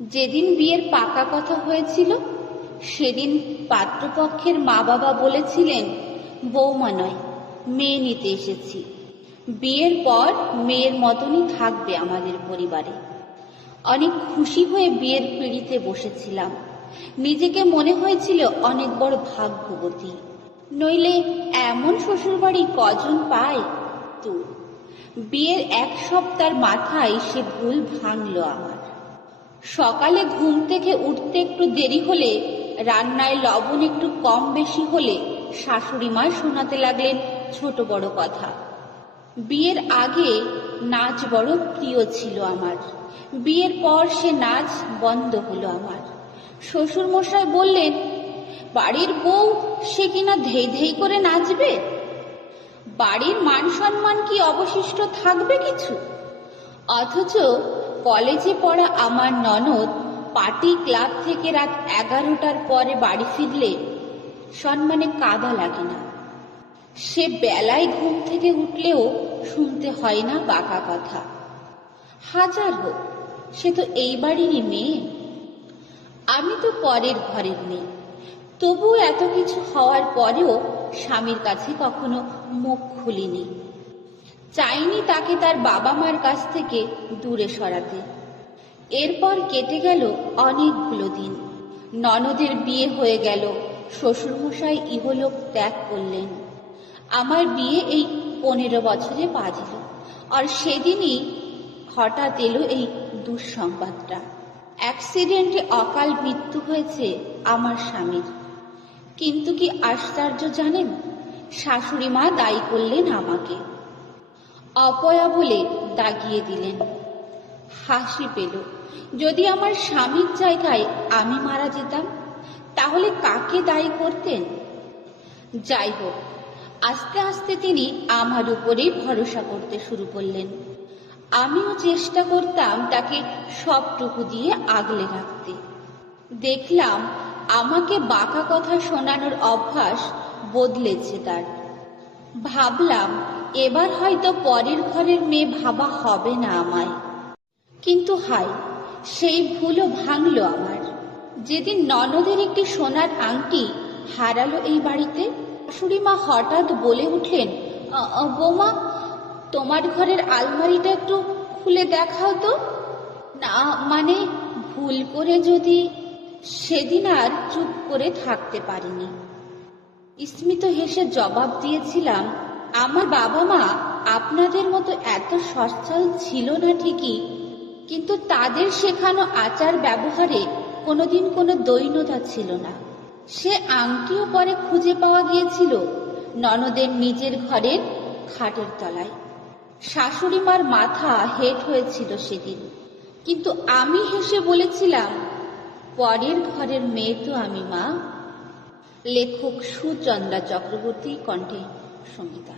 যেদিন বিয়ের পাকা কথা হয়েছিল সেদিন পাত্রপক্ষের মা বাবা বলেছিলেন, বৌমা নয়, মেয়ে নিতে এসেছি। বিয়ের পর মেয়ের মতনই থাকবে আমাদের পরিবারে। অনেক খুশি হয়ে বিয়ের পিঁড়িতে বসেছিলাম। নিজেকে মনে হয়েছিল অনেক বড় ভাগ্যবতী, নইলে এমন শ্বশুরবাড়ি কজন পায়। তো বিয়ের এক সপ্তাহের মাথায় সে ভুল ভাঙলো আমার। সকালে ঘুম থেকে উঠতে একটু দেরি হলে, রান্নায় লবণ একটু কম বেশি হলে শাশুড়ি মা শোনাতে লাগলেন ছোট বড় কথা। বিয়ের আগে নাচ বড় প্রিয় ছিল আমার, বিয়ের পর সে নাচ বন্ধ হলো আমার। শ্বশুর মশাই বললেন, বাড়ির বউ সে কিনা ধেই ধেই করে নাচবে? বাড়ির মান সম্মান কি অবশিষ্ট থাকবে কিছু? অথচ কলেজে পড়া আমার ননদ পার্টি ক্লাব থেকে রাত 11টার পরে বাড়ি ফিরলে সম্মানে কাদা লাগে না। সে বেলায় ঘুম থেকে উঠলেও শুনতে হয় না বাঁকা কথা। হাজার হোক, সে তো এই বাড়িরই মেয়ে। আমি তো পরের ঘরের মেয়ে, তবু এত কিছু হওয়ার পরেও স্বামীর কাছে কখনো মুখ খুলিনি। চাইনি তাকে তার বাবা মার কাছ থেকে দূরে সরাতে। এরপর কেটে গেল অনেকগুলো দিন। ননদের বিয়ে হয়ে গেল, শ্বশুরমশাই ইহলোক ত্যাগ করলেন। আমার বিয়ে এই 15 বছরে বাজল। আর সেদিনই হঠাৎ এলো এই দুঃসংবাদটা। অ্যাক্সিডেন্টে অকাল মৃত্যু হয়েছে আমার স্বামীর। কিন্তু কি আশ্চর্য জানেন, শাশুড়ি মা দায়ী করলেন আমাকে। অপয়া বলে দাগিয়ে দিলেন। হাসি পেল। যদি আমার স্বামীর জায়গায় আমি মারা যেতাম, তাহলে কাকে দায়ী করতেন? যাই হোক, আস্তে আস্তে তিনি আমার উপরেই ভরসা করতে শুরু করলেন। আমিও চেষ্টা করতাম তাকে সবটুকু দিয়ে আগলে রাখতে। দেখলাম আমাকে বাঁকা কথা শোনানোর অভ্যাস বদলেছে তার। ভাবলাম এবার হয়তো পরের ঘরের মেয়ে ভাবা হবে না আমায়। কিন্তু হায়, সেই ভুলও ভাঙলো আমার। যেদিন ননদের একটি সোনার আংটি হারালো এই বাড়িতে, শাশুড়ি মা হঠাৎ বলে উঠলেন, বৌমা, তোমার ঘরের আলমারিটা একটু খুলে দেখাও তো। না মানে, ভুল করে যদি। সেদিন আর চুপ করে থাকতে পারিনি। স্মিত হেসে জবাব দিয়েছিলাম, আমার বাবা মা আপনাদের মতো এত সচ্ছল ছিল না ঠিকই, কিন্তু তাদের শেখানো আচার ব্যবহারে কোনোদিন কোনো দৈন্যতা ছিল না। সে আংটিও পরে খুঁজে পাওয়া গিয়েছিল ননদের নিজের ঘরের খাটের তলায়। শাশুড়ি মার মাথা হেঁট হয়েছিল সেদিন, কিন্তু আমি হেসে বলেছিলাম, পরের ঘরের মেয়ে তো আমি মা। লেখক সুচন্দ্রা চক্রবর্তী, কণ্ঠে সঙ্গীতা।